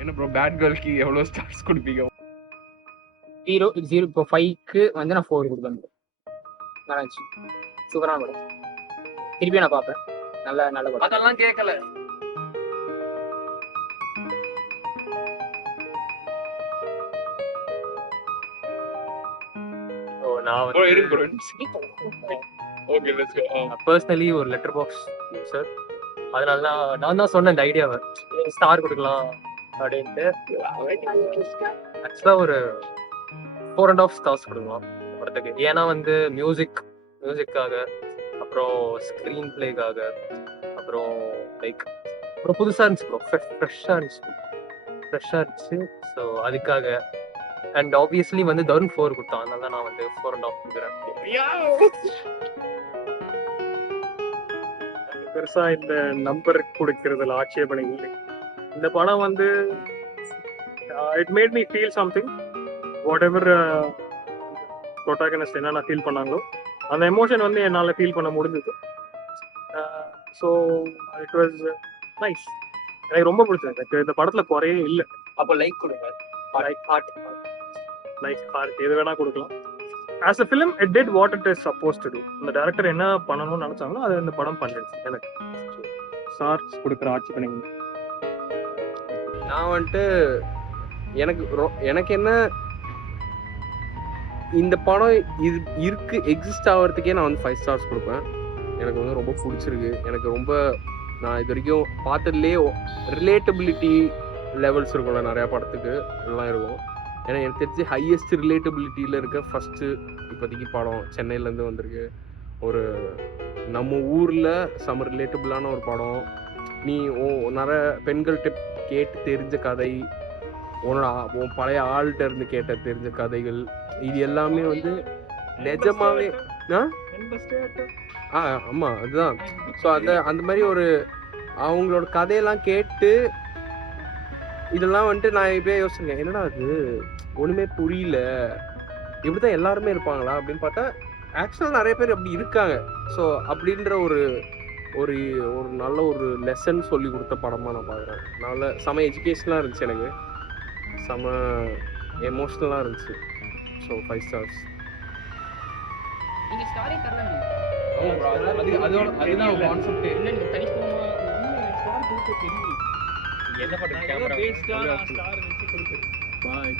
என்ன bro bad கேர்ள்க்கு எவ்வளவு stars கொடுப்பீங்க? 0 இப்போ 5க்கு வந்து நான் 4 கொடுப்பேன். நல்லா இருந்துச்சு, சூப்பரான படம். திருப்பி நான் பார்ப்பேன். நல்ல நல்ல படம். அதெல்லாம் கேட்கல. நான் ப்ரோ இருங்க bro. Okay let's go. Personally ஒரு லெட்டர் பாக்ஸ் யூசர். அதனால நான் தான் சொன்னேன் இந்த ஐடியாவை ஸ்டார் கொடுக்கலாம் அப்படின்ட்டு. ஆக்சுவலாக ஒரு 4.5 ஸ்டார்ஸ் கொடுக்கலாம் படத்துக்கு. ஏன்னா வந்து மியூசிக்காக, அப்புறம் ஸ்க்ரீன் பிளேக்காக, அப்புறம் லைக் அப்புறம் புதுசாக இருந்துச்சு ப்ரோ, ஃப்ரெஷ்ஷாக இருந்துச்சு. ஸோ அதுக்காக. அண்ட் ஆப்வியஸ்லி வந்து தருண் 4 கொடுத்தான், அதனால தான் நான் வந்து 4.5 கொடுக்குறேன். பெருசா இந்த நம்பர் கொடுக்கறதுல ஆட்சேபனை இல்லை. இந்த படம் வந்து it made me feel something. What ever protagonist என்னென்ன ஃபீல் பண்ணாங்களோ அந்த எமோஷன் வந்து என்னால் ஃபீல் பண்ண முடிஞ்சது. So it was nice. எனக்கு ரொம்ப பிடிச்சது. இந்த படத்தில் குறையே இல்லை. அப்போ லைக் கொடுங்க. லைக் ஹார்ட் எது வேணா கொடுக்கலாம். As a film it did what it is suppose to do. இந்த டைரக்டர் என்ன பண்ணணும்னு நினைச்சாங்களோ அதை இந்த படம் பண்ணிடுச்சு. எனக்கு ஸ்டார்ஸ் கொடுக்குற ஆட்சி பண்ணி நான் வந்துட்டு எனக்கு என்ன இந்த படம் இது எக்ஸிஸ்ட் ஆகிறதுக்கே நான் வந்து 5 ஸ்டார்ஸ் கொடுப்பேன். எனக்கு வந்து ரொம்ப பிடிச்சிருக்கு. எனக்கு ரொம்ப நான் இது வரைக்கும் பார்த்ததுலேயே ரிலேட்டபிலிட்டி லெவல்ஸ் இருக்கும்ல நிறையா படத்துக்கு எல்லாம் இருக்கும். ஏன்னா எனக்கு தெரிஞ்சு ஹையஸ்ட் ரிலேட்டபிலிட்டியில் இருக்க ஃபஸ்ட்டு இப்போதைக்கு படம் சென்னையிலேருந்து வந்திருக்கு. ஒரு நம்ம ஊரில் செம ரிலேட்டபிளான ஒரு படம். நீ நிறைய பெண்கள்கிட்ட கேட்டு தெரிஞ்ச கதை, உன் பழைய ஆள்கிட்ட இருந்து தெரிஞ்ச கதைகள், இது எல்லாமே வந்து நிஜமாவே ஆமாம் அதுதான். ஸோ அந்த மாதிரி ஒரு அவங்களோட கதையெல்லாம் கேட்டு இதெல்லாம் வந்துட்டு நான் இப்படியே யோசிச்சிருக்கேன், என்னடா அது ஒன்றுமே புரியல, இப்படிதான் எல்லாருமே இருப்பாங்களா அப்படின்னு பார்த்தா ஆக்சுவலாக நிறைய பேர் அப்படி இருக்காங்க. ஸோ அப்படின்ற ஒரு ஒரு ஒரு நல்ல ஒரு லெசன் சொல்லி கொடுத்த படமாக நான் பார்க்குறேன். நல்ல செம எஜுகேஷனாக இருந்துச்சு, எனக்கு செம எமோஷ்னலாக இருந்துச்சு. So 5 stars. நீங்கள் ஸ்டாரே தரலாம். அதுதான் கான்செப்ட். இல்லை நீங்கள் தனித்துவமாக என்ன பண்ணுறது, கேமரா ஸ்டார் வச்சு கொடுக்குது. பாய்.